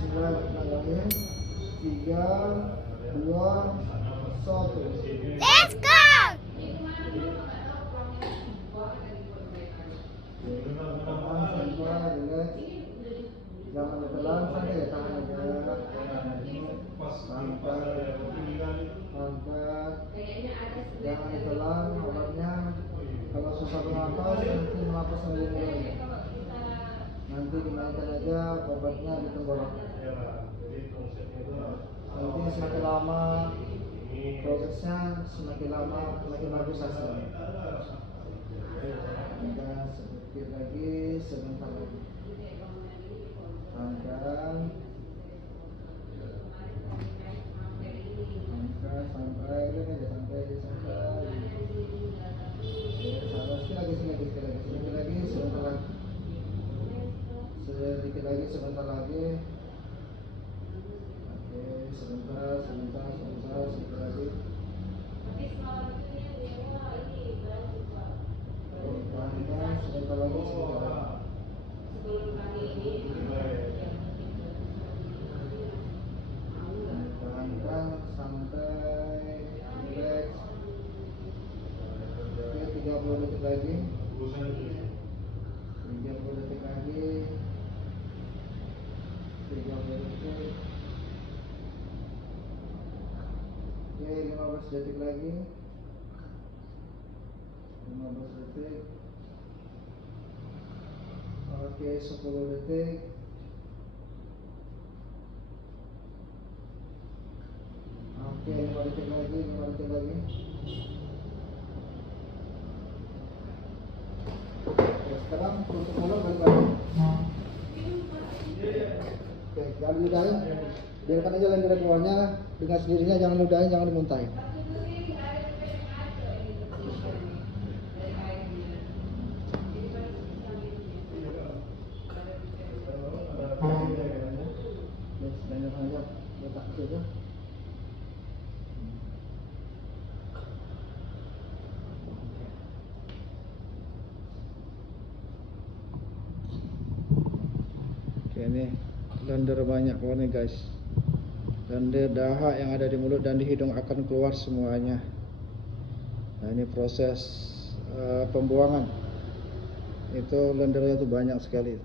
Bismillah lagi. 3, 2, 1. Let's go! Jangan ditelan, santai ya, tahan aja. Angkat. Jangan ditelan obatnya. Kalau susah bernafas, nanti bernafas sendiri. Nanti dimainkan aja obatnya di tenggorok. Nanti semakin lama prosesnya, semakin lama semakin bagus hasilnya. Kita sedikit lagi, sebentar lagi. Angkat, sampai aja, sampai. Sedikit lagi, sebentar lagi. Oke, sebentar lagi. Tahan, sebentar lagi. Tahan, santai, relax. Oke, 30 detik lagi. 30 detik lagi. 30 detik. Oke, 15 detik lagi. 15 detik. Oke, 10 detik. Oke, 5 detik lagi, 5 detik lagi. Oke, sekarang tutup mulut balik lagi. Oke, jangan ludahin. Biarkan aja lendir keluarnya dengan sendirinya, jangan ludahin, jangan dimuntahin. Letak ke situ. Oke, ini lendir banyak keluar nih guys. Lendir dahak yang ada di mulut dan di hidung akan keluar semuanya. Nah, ini proses pembuangan. Itu lendirnya tuh banyak sekali.